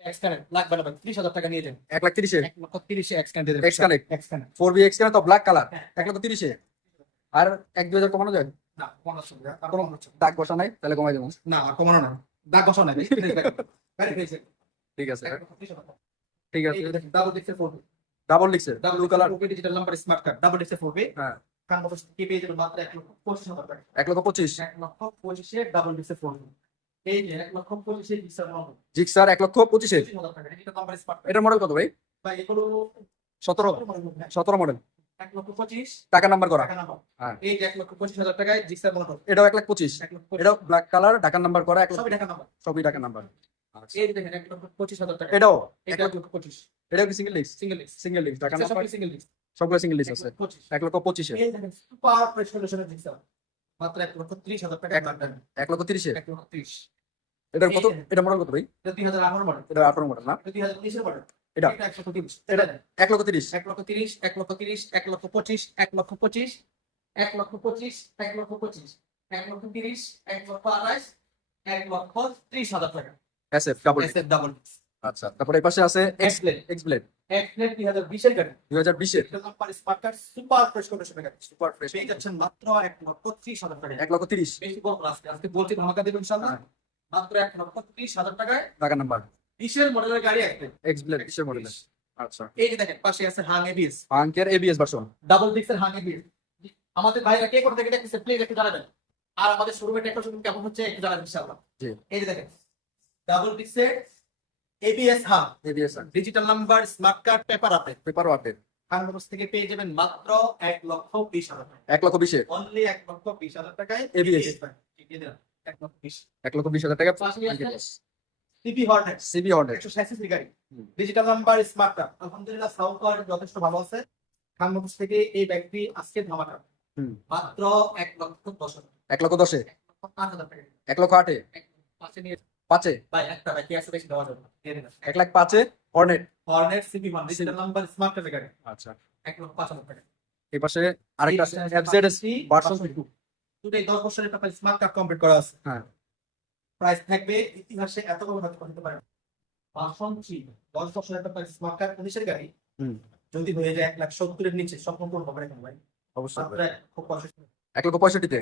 X Connect লাগবে না ত্রিশ হাজার টাকা নিয়ে যান এক লাখ তিরিশে? এক লক্ষ তিরিশে এক্সকানেক্ট ফোর বি তো ব্ল্যাক কালার হ্যাঁ। এক লক্ষ তিরিশে? আর এক দুই হাজার কমানো যায়? না কমানো চলবে না, আর কোনো কমানো চলবে দাগ বসা নাই? তাহলে কমাই দেবো। না। না কমানো না। দাগ বসাও না ঠিক আছে। ঠিক আছে। ডাবল ডিক্সের ফোর ডাবল লিখছে double blue colour digital number smart card double ডিক্সের four হ্যাঁ। কি পেয়ে যাবেন মাত্র এক লক্ষ পঁচিশ হাজার টাকা। এক লক্ষ পঁচিশ? এক লক্ষ পঁচিশে ডাবল ডিক্সের ফোর জিক্সার এক লক্ষ পঁচিশে? এটার মডেল কত ভাই? সতেরো। সতেরো মডেল এক টাকা নাম্বার করা। হ্যাঁ। এই যে এক লক্ষ পঁচিশ হাজার টাকায় জিক্সার মোটর এটাও এক লাখ পঁচিশ। এটাও ব্ল্যাক কালার ঢাকার নাম্বার করা এক সবই টাকা নাম্বার সবই ঢাকার নাম্বার এই যে দেখেন এক লক্ষ পঁচিশ হাজার টাকা। এটাও এক লক্ষ পঁচিশ। এটাও কি সিঙ্গেল লিক্স সিঙ্গেল লিস্ট সিঙ্গেল লিক্স ঢাকার নাম্বার সিঙ্গেল লিস্ট সবগুলো সিঙ্গেল লিক্স আছে। এক লক্ষ পঁচিশে। মাত্র এক লক্ষ ত্রিশ হাজার টাকা এক- লক্ষ তিরিশে এক লক্ষ ত্রিশ এটার কত এটা মডেল কত ভাই এটা দুই হাজার আঠারো মডেল এটা আঠারো মডেল না দুই হাজার উনিশের মডেল এটা? এক লক্ষ তিরিশ এটা? এক লক্ষ তিরিশ এক লক্ষ তিরিশ এক লক্ষ তিরিশ এক লক্ষ পঁচিশ এক লক্ষ পঁচিশ এক লক্ষ পঁচিশ এক লক্ষ পঁচিশ এক লক্ষ তিরিশ এক লক্ষ আঠাশ এক লক্ষ ত্রিশ হাজার টাকা ডাবল ডাবল আচ্ছা তারপরে এই পাশে আছে এক্স এক্সপ্লেন এক্স ব্লেড দুই হাজার বিশের গাড়ি। দুই হাজার বিশের? নাম্বার সুপার ফ্রেশ কন্ডিশনের গাড়ি। সুপার ফ্রেশ পেয়ে যাচ্ছেন মাত্র এক লক্ষ ত্রিশ হাজার টাকা এক লক্ষ তিরিশ। বেশি আজকে বলছি ধামাকা দেবেন ইনশাল্লাহ হ্যাঁ। মাত্র এক লক্ষ ত্রিশ হাজার টাকায়। ঢাকার নাম্বার। মডেলের গাড়ি একটা এক্স ব্লেড আচ্ছা। এই যে দেখেন পাশে আছে হাং এবিএস আঙ্কের এবিএস ভার্সন ডাবল ডিক্সের হাং এবিএস আমাদের ভাইরা কে কোথা থেকে দেখতেছে প্লিজ একটু জানাবেন। আর আমাদের শোরুমে টেকনোশন কেমন হচ্ছে একটু জানাবেন ইনশাআল্লাহ। জি। এই যে দেখেন ডাবল ডিক্সের ABS Hang ABS digital number smart card paper update paper update motors থেকে পেয়ে যাবেন মাত্র এক লক্ষ বিশ হাজার এক লক্ষ বিশে অনলি এক লক্ষ বিশ হাজার টাকায় দিলাম, এক লক্ষ বিশ এক লক্ষ বিশ হাজার টাকা পাশে সিপি হর্নেট সিবি হন্ড্রেড একশো সাঁত্রিশ গাড়ি ডিজিটাল নাম্বার স্মার্ট কার্ড আলহামদুলিল্লাহ সাউন্ড কোয়ালিটি যথেষ্ট ভালো আছে মোটরস থেকে এই ব্যাগটি আজকে ধামাকা। মাত্র এক লক্ষ দশ এক লক্ষ দশে এক লক্ষ হাজার টাকা এক লক্ষ আটে পাঁচে নিয়ে পাঁচে? ভাই একটা ব্যাগ আছে বেশি দেওয়া যাবে? না এক লাখ পাঁচে? Hornet Hornet CP one digital number smart কার্ডের গাড়ি আচ্ছা। এক লক্ষ পাঁচ হাজার টাকা। এই পাশে আরেকটা আছে এফজেডএস ভার্সন টু দুটোই দশ বছরের একটা স্মার্ট কার্ড কমপ্লিট করা আছে। হ্যাঁ। প্রাইস থাকবে ইতিহাসে এত কম হয়তো করতে পারে। ভার্সন থ্রি দশ বছরের একটা স্মার্ট কার্ড উনিশের গাড়ি। যদি হয়ে যায় এক লাখ সত্তরের নিচে সম্পূর্ণ পূরণ হবে না ভাই। অবশ্যই। এক লক্ষ পঁয়ষট্টিতে?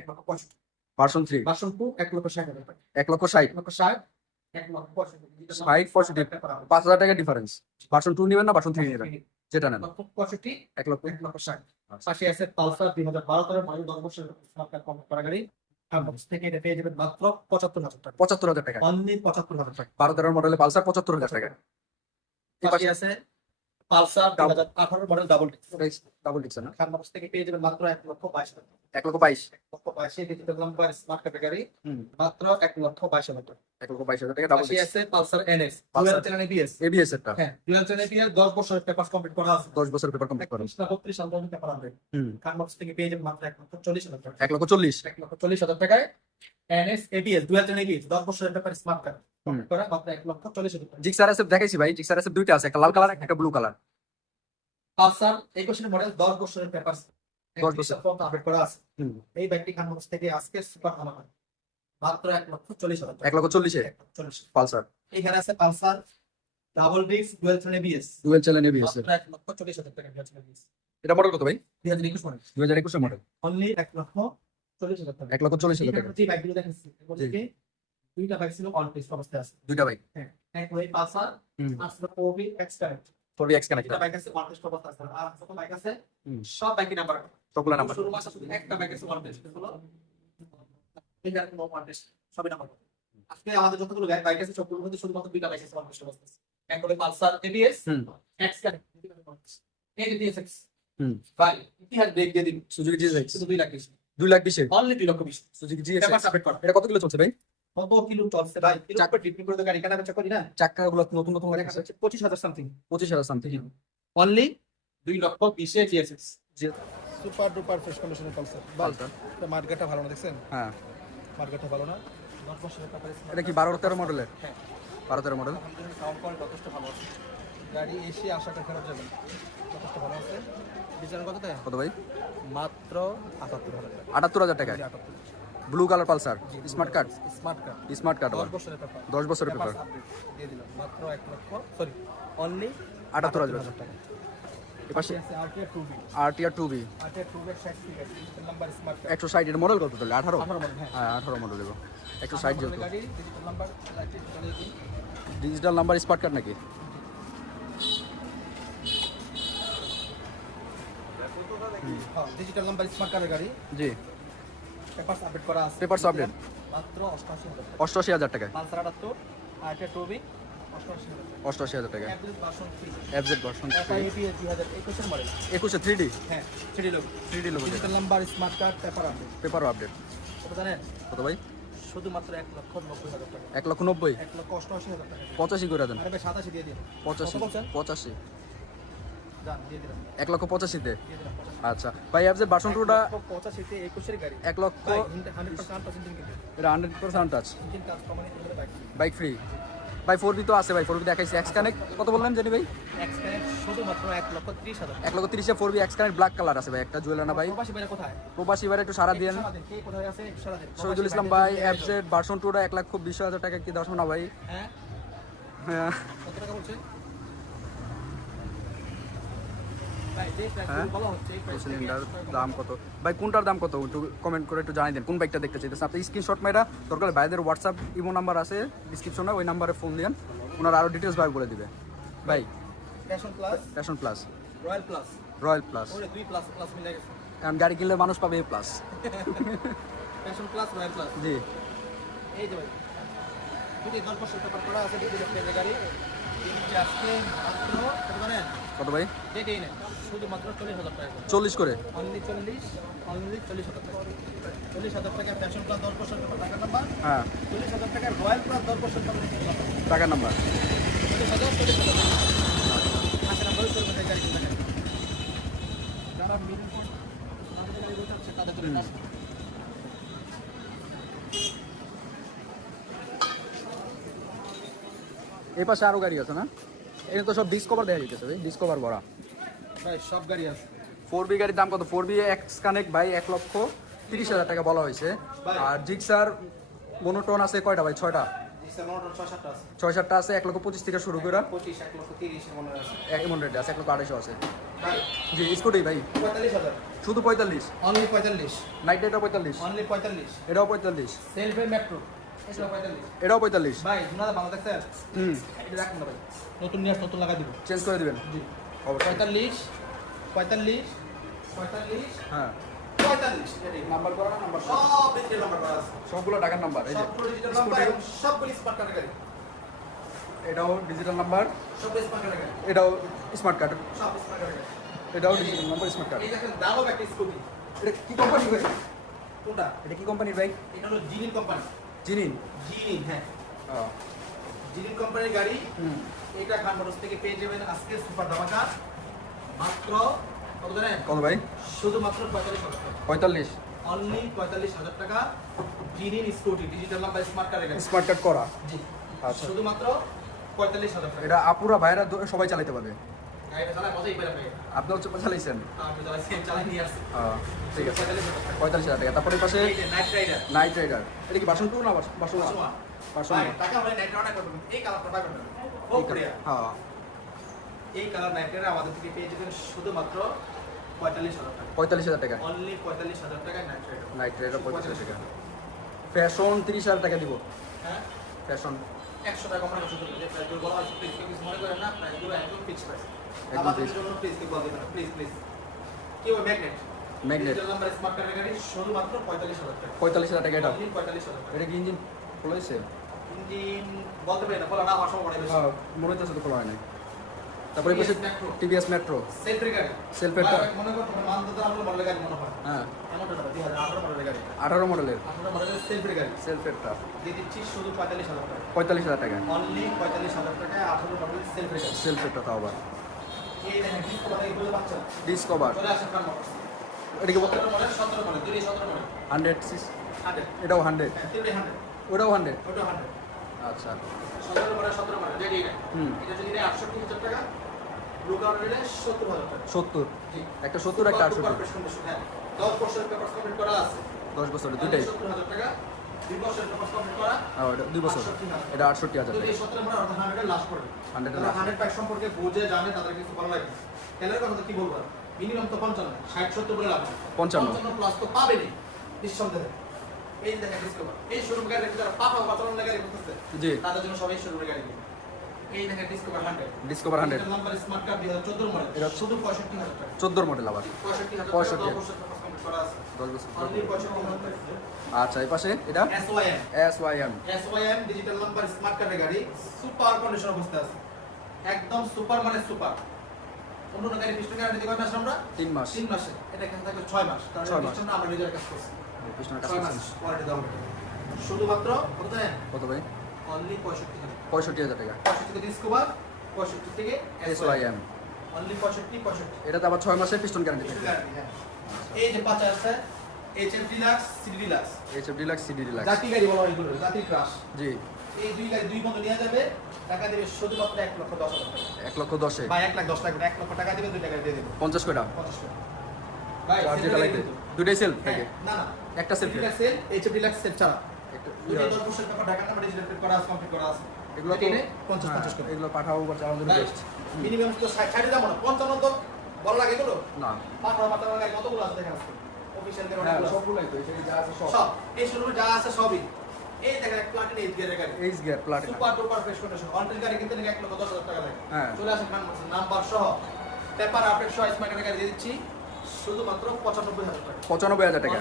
ভার্সন থ্রি ভার্সন টু এক লক্ষ ষাট হাজার এক লক্ষ ষাট। লক্ষ ষাট। পঁয়ষট্টি পাঁচ হাজার টাকা ডিফারেন্স ভার্সন টু নেবেন না ভার্সন থ্রি নেবেন? যেটা নেন পঁয়ষট্টি এক লক্ষ। এক লক্ষ ষাট। পাশে আছে পালসার দুই হাজার বারো তেরো দশ বছর করা গাড়ি থেকে এটা পেয়ে যাবেন মাত্র পঁচাত্তর হাজার টাকা। পঁচাত্তর হাজার টাকা। অনলি পঁচাত্তর হাজার টাকা। বারো তেরো মডেলে পালসার পঁচাত্তর হাজার টাকা। পাশে আছে পালসার হাজার আঠারো মডেল ডাবল ডাবল ডিক্স না? খানবক্স থেকে পেয়ে যাবেন মাত্র এক লক্ষ বাইশ এক লক্ষ বাইশ। এক লক্ষ বাইশে ডিজিটাল নাম্বার স্মার্ট হুম। মাত্র এক লক্ষ বাইশ হাজার টাকা। এক লক্ষ বাইশ হাজার টাকা ডাবল আছে Pulsar NS. Dual channel ABS ABS এরটা? হ্যাঁ ডুয়াল চ্যানেল এবিএস দশ বছরের পেপার কমপ্লিট করা আছে। দশ বছর পেপার কমপ্লিট একত্রিশ না বত্রিশ সাল পর্যন্ত পেপার আনবে। হুম। খানবক্স থেকে পেয়ে যাবেন মাত্র এক লক্ষ চল্লিশ হাজার টাকা। এক লক্ষ চল্লিশ। এক লক্ষ চল্লিশ হাজার টাকায় NS ABS dual channel ABS দশ বছরের পেপার স্মার্ট কার্ড করা মাত্র এক লক্ষ চল্লিশ হাজার জিক্সার এসএফ দেখাইছি ভাই জিক্সার এসএফ দুইটা আছে একটা লাল কালার একটা ব্লু কালার পালসার একুশের মডেল দশ বছরের পেপার দশ বছর। আপডেট করা আছে। এই ব্যাগটি খানবক্স থেকে আজকে সুপার ধামাকা মাত্র এক লক্ষ চল্লিশ হাজার এক লক্ষ চল্লিশে? চল্লিশ। পালসার এখানে আছে Pulsar double disc dual channel ABS dual channel ABS এক লক্ষ চল্লিশ হাজার টাকা এটা মডেল কত ভাই? দুই হাজার একুশ মডেল দুই হাজার একুশের মডেল অনলি এক লক্ষ এক লক্ষ চল্লিশ হাজার টাকা। যে বাইকগুলো দেখাচ্ছি। দুইটা বাইক ছিল অন অবস্থায় আছে। দুইটা বাইক এক ওই পালসার ওবি এক্স কানেক্ট বাইক আছে অন অবস্থায় আছে। আর যত বাইক আছে সব বাইকের নাম্বার সবগুলা নাম্বার শুরু মাসে শুধু একটা বাইক আছে অন টেস্ট হলো এখানে কোনো অন টেস্ট সবই নাম্বার আজকে আমাদের যতগুলো বাইক আছে সবগুলোর মধ্যে শুধুমাত্র দুইটা বাইক আছে অন টেস্ট অবস্থায় আছে। এক হলো পালসার এবিএস হুম। এক্সকারেন্ট এই যে ডিএসএক্স হুম। ভাই ইতিহাস ব্রেক দিয়ে দিন সুজুকি জিএক্স শুধু দুই লাখ দুই লাখ বিশে অনলি দুই লক্ষ বিশ। সুজুকি পেপার সাবমিট কর এটা কত কিলো চলছে ভাই? কত কিলো চলছে ভাই? কিলো উপর করে তো গাড়ি কেনা বেচা করি না। চাক্কা গুলো নতুন নতুন লাগাচ্ছে যাচ্ছে পঁচিশ হাজার সামথিং পঁচিশ হাজার সামথিং অনলি দুই লক্ষ বিশে GSX G- super duper fresh কন্ডিশনের পালসার পালসার মার্কেটটা ভালো না দেখছেন? হ্যাঁ। মার্কেটটা ভালো না? এটা কি বারো তেরো মডেলের হ্যাঁ। বারো তেরো মডেল সাউন্ড কোয়ালিটি যথেষ্ট ভালো আছে। গাড়ি এসে আশাটা খারাপ যাবে। যথেষ্ট ভালো আছে। কত কত ভাই? মাত্র আটাত্তর হাজার টাকা। আটাত্তর হাজার আটাত্তর। Blue colour Pulsar smart card smart card smart card দশ বছরের পেপার দশ বছরের পেপার দিয়ে দিলাম। মাত্র এক লক্ষ সরি অনলি আটাত্তর হাজার। টাকা। আরটিআর টু বি একশো ষাট এর মডেল কত তাহলে? আঠারো? হ্যাঁ। হ্যাঁ আঠারো মডেল দেবো। একশো ষাট যেহেতু। ডিজিটাল নাম্বার স্মার্ট কার্ড নাকি? ডিজিটাল নাম্বার স্মার্ট কার্ডের গাড়ি। জি। পেপারস আপডেট করা আছে। Papers update। মাত্র অষ্টআশি হাজার টাকা। অষ্টআশি হাজার টাকায়। পাঁচশো আটাত্তর আরটিআর টু বি অষ্টআশি টাকা এফজেড ভার্সন এফআইএপিএস দুই হাজার একুশের মডেল একুশে থ্রি ডি হ্যাঁ থ্রি লোক থ্রি ডি লোক digital number smart card paper update পেপারও update কত জানেন? কত ভাই? শুধুমাত্র এক লক্ষ নব্বই হাজার টাকা। এক লক্ষ নব্বই। এক লক্ষ অষ্টআশি হাজার টাকা। পঁচাশি করে দেন। আরে সাতাশি দিয়ে দিন। পঁচাশি? পঁচাশি। এক লক্ষ পঁচাশিতে। আচ্ছা। ভাই এফজেড ভার্সন টুটা এক লক্ষ পঁচাশিতে একুশের গাড়ি। এক এটা hundred percent touch bike free ভাই ফোর বি তো আছে ভাই ফোর বি দেখাইছি। এক্স কানেক্ট কত বললেন জানি ভাই? এক লক্ষ ত্রিশ four V X connect black colour আছে ভাই একটা জুয়েলানা ভাই। প্রবাসী ভাই একটু সারা দিয়ে শহীদুল ইসলাম ভাই এফজেড ভার্সন টুটা এক লক্ষ বিশ হাজার টাকা কি দশ না ভাই? হ্যাঁ হ্যাঁ কত টাকা বলছে ভাই যে price হ্যাঁ? বলা হচ্ছে এই price সিলিন্ডার দাম কত? ভাই কোনটার দাম কত? একটু কমেন্ট করে একটু জানিয়ে দেন কোন বাইকটা দেখতে চাইতেছেন? আপনি স্ক্রিনশট মেয়েরা দরকার ভাইদের হোয়াটসঅ্যাপ ইমো নাম্বার আছে ডিসক্রিপশনে ওই নাম্বারে ফোন দিন ওনারা আরও ডিটেলস ভাই বলে দিবে। ভাই Passion plus Passion plus royal plus royal plus দুই প্লাস প্লাস মিলে গেছে। কারণ গাড়ি কিনলে মানুষ পাবে এ plus Passion plus royal plus জি। এই যে ভাই যদি দশ বছর করা আছে গাড়ি। কত ভাই? চল্লিশ করে। হাজার টাকা চল্লিশ হাজার টাকা প্যাশন প্লাস দশ বছর পেপার টাকা নাম্বার হ্যাঁ চল্লিশ হাজার টাকার রয়্যাল প্লাস দশ বছর পেপার টাকার নাম্বার চল্লিশ হাজার চল্লিশ হাজার আশি নম্বরে চলবে এই গাড়ি কিনতে গেলে। যারা মিডিল কোর্ট তাদের গাড়ি বলতে হচ্ছে তাদের জন্য কাজ। এই পাশে আরও গাড়ি আছে না? এখানে তো সব ডিসকভার দেখা যেতেছে ভাই ডিসকভার ভরা। ভাই সব গাড়ি আছে। ফোর বি গাড়ির দাম কত? Four B X connect by এক লক্ষ তিরিশ হাজার টাকা বলা হয়েছে। আর জিক্সার মনোটন আছে কয়টা ভাই? ছয়টা? ছয় সাতটা আছে। এক লক্ষ পঁচিশ থেকে শুরু করে। আছে। এমন রেটে আছে এক লক্ষ আড়াইশো আছে। ভাই। জি স্কুটি ভাই। শুধু পঁয়তাল্লিশ? অনলি পঁয়তাল্লিশ। নাইট এটাও পঁয়তাল্লিশ। অনলি পঁয়তাল্লিশ। এটাও পঁয়তাল্লিশ। সেলফে মেট্রো এটাও পঁয়তাল্লিশ। ভাই আপনারা ভালো দেখছেন হুম। এটা রাখুন না ভাই। নতুন নিয়ে নতুন লাগা দিব। চেঞ্জ করে দিবেন? জি। পঁয়তাল্লিশ পঁয়তাল্লিশ পঁয়তাল্লিশ হ্যাঁ। সবগুলো টাকার নাম্বার এই যে। সবগুলো স্মার্ট কার্ডের গাড়ি। এটাও ডিজিটাল নাম্বার এটাও স্মার্ট কার্ড এটাও ডিজিটাল নাম্বার স্মার্ট কার্ড এটা কি কোম্পানি ভাই? কোনটা? এটা কি কোম্পানির ভাই? এটা হলো জিনিন কোম্পানি জিনিন জিনিন হ্যাঁ। জিনিন কোম্পানির গাড়ি এটা খান মোটরস থেকে পেয়ে যাবেন আজকে সুপার ধামাকা। মাত্র কত জানেন? কত ভাই? শুধুমাত্র পঁয়তাল্লিশ হাজার টাকা। পঁয়তাল্লিশ। অনলি পঁয়তাল্লিশ হাজার টাকা। জিনিন স্কুটি ডিজিটাল নাম্বার স্মার্ট কার্ডের গাড়ি স্মার্ট কার্ড করা। জি। আচ্ছা। শুধুমাত্র পঁয়তাল্লিশ হাজার টাকা। এটা আপুরা ভাইরা সবাই চালাতে পারবে। আপনি হচ্ছে চালাইছেন আসছি ও, ঠিক আছে। পঁয়তাল্লিশ হাজার টাকা। তারপরে পাশে নাইট রাইডার এটা কি বাসন টু না বাসন বাসন এই হ্যাঁ। কালার নাইট রাইডার আমাদের থেকে পেয়ে যাবেন শুধুমাত্র পঁয়তাল্লিশ হাজার টাকা। পঁয়তাল্লিশ হাজার টাকা। অনলি পঁয়তাল্লিশ হাজার টাকায় নাইট রাইডার নাইট রাইডার পঁয়তাল্লিশ হাজার টাকা। ফ্যাশন তিরিশ হাজার টাকা দিব। হ্যাঁ? ফ্যাশন একশো টাকা কমানো শুধু যে প্রাইসগুলো বলা হচ্ছে প্লিজ কেউ মনে করেন না প্রাইসগুলো একদম ফিক্স প্রাইস আমাদের জন্য প্লিজ কেউ বলতে পারেন প্লিজ প্লিজ কি হবে ম্যাগনেট ম্যাগনেট নাম্বার স্মার্ট কার্ডের গাড়ি শুধুমাত্র পঁয়তাল্লিশ হাজার টাকা। পঁয়তাল্লিশ হাজার টাকা এটা? পঁয়তাল্লিশ হাজার টাকা। এটা কি ইঞ্জিন খোলাইছে ইঞ্জিন বলতে পারি না বলা না আমার সময় বেশি। হ্যাঁ মনে হচ্ছে তো খোলা হয় নাই। তারপরে পাশে টিভিএস মেট্রো সেলফের গাড়ি মনে করতে মান তো আমার মডেলের গাড়ি মনে হয়। হ্যাঁ। আঠারো মডেলের সেলফের গাড়ি দিচ্ছি শুধু পঁয়তাল্লিশ হাজার টাকা। পঁয়তাল্লিশ হাজার অনলি পঁয়তাল্লিশ হাজার টাকায় আঠারো মডেলের সেলফের গাড়ি আবার। ডিসকভার কার হান্ড্রেড সিক্স এটাও হান্ড্রেড? হ্যাঁ হান্ড্রেড। ওটাও হান্ড্রেড? আচ্ছা। সতেরো সতেরো মডেল যেটি এটা হুম। এটা যদি আটষট্টি হাজার টাকা সত্তর হাজার টাকা। সত্তর? একটা সত্তর একটা আটষট্টি? কর্পোরেশন হ্যাঁ। দশ বছরের পেপার কমপ্লিট করা আছে। দশ বছরের দুইটাই? সত্তর হাজার টাকা। দুই বছর দুই বছর। এটা আটষট্টি হাজার হান্ড্রেড লাস্ট পড়বে 100 যারা last। হান্ড্রেড প্যাক সম্পর্কে বুঝে জানে তাদের কিছু ভালো লাগে। তেলের কথা কি বলব? মিনিমাম তো পঞ্চান্ন ষাট সত্তর বলে লাভ পঞ্চান্ন। প্লাস তো পাবেনি নিঃসন্দেহে। এই দেখেন ডিসকভার এই শোরুম গাড়ি যারা পাপা বা গাড়ি করতেছে জি। তাদের জন্য সবাই শোরুমের গাড়ি। এই দেখেন Discover hundred Discover hundred number smart card দুই হাজার চোদ্দ মডেল এটা শুধু মডেল আবার। পঁয়ষট্টি হাজার পঁয়ষট্টি। টাকা দশ বছর। আচ্ছা এই পাশে এটা? SYM S Y digital number smart কার্ডের গাড়ি। সুপার কন্ডিশন অবস্থায় আছে। একদম সুপার মানে সুপার অন্য গাড়ি পিস্টন গাড়ি দিতে মাস আমরা? তিন মাস। তিন মাসে। এটা এখানে থাকবে ছয় মাস। কারণ। পিস্টন আমরা নিজের কাজ করছি। শুধুমাত্র কত জানেন? কত ভাই? অনলি পঁয়ষট্টি হাজার। পঁয়ষট্টি হাজার টাকা। পঁয়ষট্টি থেকে ডিসকভার পঁয়ষট্টি থেকে এস অনলি পঁয়ষট্টি পঁয়ষট্টি। এটাতে আবার ছয় মাসের পিস্টন গ্যারান্টি এই যে পাঁচ আছে H deluxe CD deluxe H F deluxe CD deluxe জাতি গাড়ি বলা হয় এগুলো জাতি ক্রাশ জি। এই দুই গাড়ি দুই বন্ধু নিয়ে যাবে টাকা দেবে শুধুমাত্র এক লক্ষ দশ হাজার এক লক্ষ দশে। ভাই এক লাখ দশ টাকা এক লক্ষ টাকা দেবে দুই টাকা দিয়ে দেবে। পঞ্চাশ কয়টা? পঞ্চাশ টাকা ভাই চার সেল যেটা লাগবে কিন্তু। সেল হ্যাঁ, থাকে। না না। একটা self self HF deluxe self ছাড়া। একটা দশ বছর টাকা ঢাকা নাম্বার ডিজিটাল করা আছে কমপ্লিট করা আছে। এগুলো তো পঞ্চাশ পঞ্চাশ হ্যাঁ, করে এগুলো পাঠাবো বা চালানোর জন্য বেস্ট। মিনিমাম তো ষাট ষাটে যাব না পঞ্চান্ন তো বড় লাগে এগুলো না। পাঠানো পাঠানো গাড়ি কতগুলো আছে দেখেন আজকে? অফিসিয়াল গাড়ি হ্যাঁ। সবগুলাই তো এখানে যা আছে সব। এই শুরু যা আছে সবই। এই দেখেন প্লাটিন এইচ গিয়ারের গাড়ি। এইচ গিয়ার প্লাটিনা সুপার টুপার ফ্রেশ কন্ডিশন অন্টের গাড়ি কিনতে নাকি এক লক্ষ দশ হাজার টাকা লাগে। হ্যাঁ। চলে আসেন খান নাম্বার সহ। পেপার আপডেট সহ স্মার্টের গাড়ি দিয়ে দিচ্ছি। শুধুমাত্র পঁচানব্বই হাজার টাকা।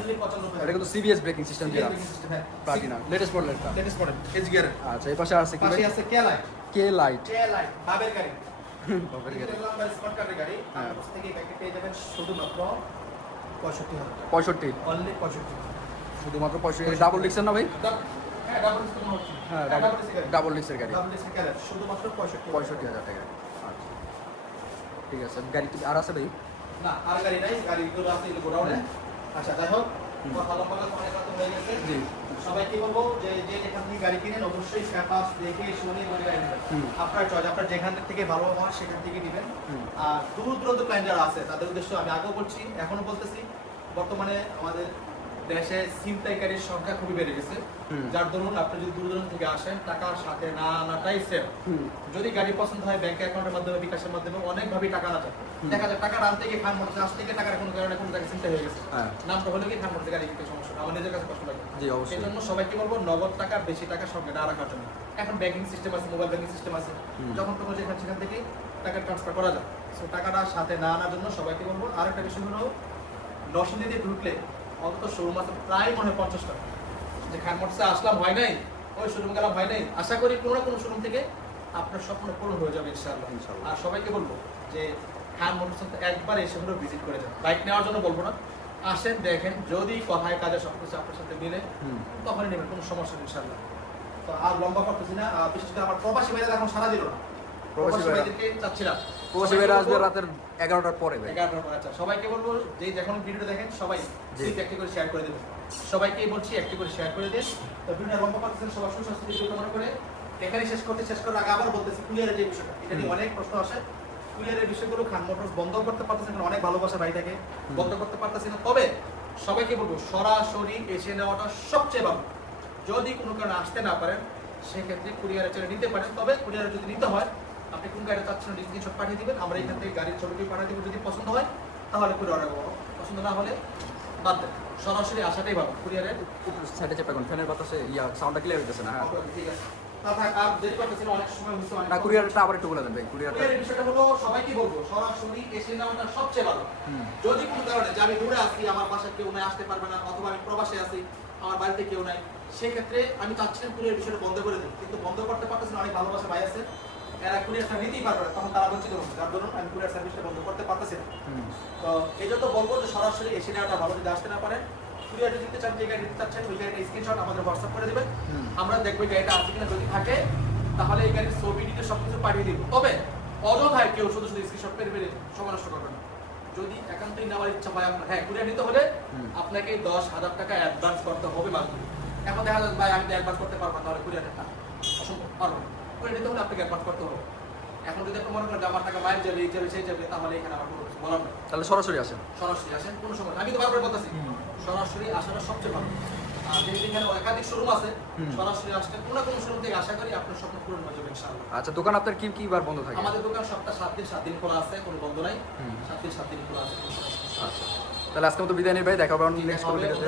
এটা কিন্তু সিবিএস ব্রেকিং সিস্টেম যেটা হ্যাঁ। Platina latest model latest model গিয়ারের আচ্ছা এই পাশে আছে কি পাশে আছে কে লাইট কে লাইট কে লাইট বাবের গাড়ি। বাপের গাড়ি। স্মার্ট কার্ডের গাড়ি। হ্যাঁ। থেকে এই পেয়ে যাবেন শুধুমাত্র পঁয়ষট্টি হাজার টাকা। পঁয়ষট্টি। অনলি পঁয়ষট্টি। শুধুমাত্র পঁয়ষট্টি। ডাবল ডিক্সের না ভাই? হ্যাঁ ডাবল হ্যাঁ ডাবল ডিক্সের গাড়ি। ডাবল গাড়ি। শুধুমাত্র হাজার টাকা। আচ্ছা। ঠিক আছে গাড়ি আর আছে ভাই? না আর গাড়ি নাই গাড়িগুলো আছে এগুলো গোডাউনে। আচ্ছা যাই হোক কথা লম্বা কথা অনেক কথা হয়ে গেছে। জি। সবাইকে বলব যে যে যেখান থেকে গাড়ি কিনেন অবশ্যই ক্যাপাস দেখে শুনে গাড়ি নেবেন। আপনার চয়েস আপনার যেখান থেকে ভালো হয় সেখান থেকে নেবেন। আর দূর দূরান্ত যারা আছে তাদের উদ্দেশ্য আমি আগেও বলছি এখনও বলতেছি বর্তমানে আমাদের দেশে ছিনতাইকারীর সংখ্যা খুবই বেড়ে গেছে। যার দরুন আপনি যদি দূর দূরান্ত থেকে আসেন টাকার সাথে না আনাটাই সেফ যদি গাড়ি পছন্দ হয় ব্যাংক অ্যাকাউন্টের মাধ্যমে বিকাশের মাধ্যমে অনেকভাবে টাকা আনা যায় দেখা যায় টাকা আনতে গিয়ে খান মোটর আসতে গিয়ে টাকার কোনো কারণে কোনো জায়গায় চিন্তা হয়ে গেছে। হ্যাঁ। নামটা হলে কি খান মোটর গাড়ি কিনতে সমস্যা আমার নিজের কাছে কষ্ট লাগে। সেই জন্য সবাইকে বলব নগদ টাকা বেশি টাকা সঙ্গে না রাখার জন্য। এখন ব্যাংকিং সিস্টেম আছে মোবাইল ব্যাংকিং সিস্টেম আছে। যখন তখন যেখান সেখান থেকে টাকা ট্রান্সফার করা যায়। সো টাকাটা সাথে না আনার জন্য সবাইকে বলব আরেকটা বিষয় হলো নরসিংদীতে ঢুকলে অন্তত শোরুম আছে প্রায় মনে হয় পঞ্চাশটা। যে খান মোটরসে আসলাম হয় নাই? ওই শোরুম গেলাম হয় নাই? আশা করি কোনো না কোনো শোরুম থেকে আপনার স্বপ্ন পূরণ হয়ে যাবে ইনশাআল্লাহ। ইনশাআল্লাহ। আর সবাইকে বলব যে খান মোটরস একবার এসে হলেও ভিজিট করে যান। বাইক নেওয়ার জন্য বলব না। আসেন দেখেন যদি কথায় কাজে সব কিছু আপনার সাথে মিলে হুম। তখনই নেবেন কোনো সমস্যা নেই ইনশাআল্লাহ। তো আর লম্বা করতেছি না। বিশেষ করে আমার প্রবাসী ভাইরা এখন সারা দিল না। প্রবাসী প্রবাসী ভাইরা। ভাইদেরকে চাচ্ছিলাম। প্রবাসী ভাইরা আসবে রাতের এগারোটার পরে ভাই। এগারোটার পর আচ্ছা। সবাইকে বলব যে যখন ভিডিওটা দেখেন সবাই একটি করে শেয়ার করে দেবেন। সবাইকেই বলছি একটি করে শেয়ার করে দিন। তো ভিডিওটা লম্বা করতেছেন সবার সুস্বাস্থ্য ভিডিও করে এখানে শেষ করতে শেষ করার আগে আবার বলতেছি কুলিয়ারের যে বিষয়টা এটা নিয়ে অনেক প্রশ্ন আসে। কুলিয়ারের বিষয়গুলো খান মোটরস বন্ধ করতে পারতেছেন অনেক ভালোবাসা বাড়িটাকে বন্ধ করতে পারতেছি না। তবে সবাইকে বলব সরাসরি এসে নেওয়াটা সবচেয়ে ভালো। যদি কোনো কারণে আসতে না পারেন সেক্ষেত্রে কুরিয়ারে চলে নিতে পারেন। তবে কুরিয়ারে যদি নিতে হয় আপনি কোন গাড়ি চাচ্ছেন স্ক্রিনশট পাঠিয়ে দিবেন আমরা এখান থেকে গাড়ির ছবিটি পাঠিয়ে দেবো। যদি পছন্দ হয় তাহলে কুরিয়ার অর্ডার করব পছন্দ না হলে বাদ দেন। সরাসরি আসাটাই ভালো। কুরিয়ারে সাইডে চেপে এখন ফ্যানের বাতাসে ইয়া সাউন্ডটা ক্লিয়ার হইতেছে না হ্যাঁ। ঠিক আছে। কুরিয়ারের যদি কোনো কারণে আমি দূরে আছি আমার বাসায় কেউ নাই আসতে পারবে না অথবা আমি প্রবাসে আছি আমার বাড়িতে কেউ নাই সেক্ষেত্রে আমি চাচ্ছিলাম কুরিয়ার বিষয়টা বন্ধ করে দিই। কিন্তু বন্ধ করতে পারতেছি না অনেক ভালোবাসা ভাই আছে। এরা কুরিয়ার সার্ভিস নিতেই পারবে না তখন তারা বঞ্চিত হবে যার জন্য আমি কুরিয়ার সার্ভিসটা বন্ধ করতে পারতেছি না। তো এই জন্য বলব যে সরাসরি এসে নেওয়াটা ভালো যদি আসতে না পারেন কুরিয়ার যদি দিতে চান যে গাড়ি দিতে চাচ্ছেন ওই গাড়িটা স্ক্রিনশট আমাদের হোয়াটসঅ্যাপ করে দেবেন। আমরা দেখব গাড়িটা আছে কিনা যদি থাকে তাহলে এই গাড়ির ছবি দিতে সবকিছু পাঠিয়ে দিব। তবে অযথায় কেউ শুধু শুধু স্ক্রিনশট পেরে পেরে সময় নষ্ট করবে না। যদি একান্তই নেওয়ার ইচ্ছা হয় আপনার হ্যাঁ কুরিয়ার নিতে হলে। আপনাকে দশ হাজার টাকা অ্যাডভান্স করতে হবে মাসে এখন দেখা যাচ্ছে ভাই আমি তো অ্যাডভান্স করতে পারব না তাহলে কুরিয়ারের না। অসম্ভব পারব না। কুরিয়ার নিতে হলে আপনাকে অ্যাডভান্স করতে হবে। এখন যদি আপনি মনে করেন আমার টাকা মায়ের যাবে এই যাবে সেই যাবে তাহলে এখানে আমার কোনো কিছু বলার নেই। তাহলে সরাসরি আসেন। সরাসরি আসেন কোনো সময় আমি তো বারবার বলতেছি সরাসরি আসাটা সবচেয়ে ভালো। করি আচ্ছা দোকান আপনার কি কি বার বন্ধ থাকে? আমাদের দোকান সপ্তাহ সাত দিন সাত দিন খোলা আছে কোনো বন্ধ নাই। সাত দিন সাত দিন খোলা আছে। আচ্ছা। তাহলে আজকে মতো বিদায় নেই ভাই দেখা হবে ঠিক নেক্সট আছে, ভিডিওতে।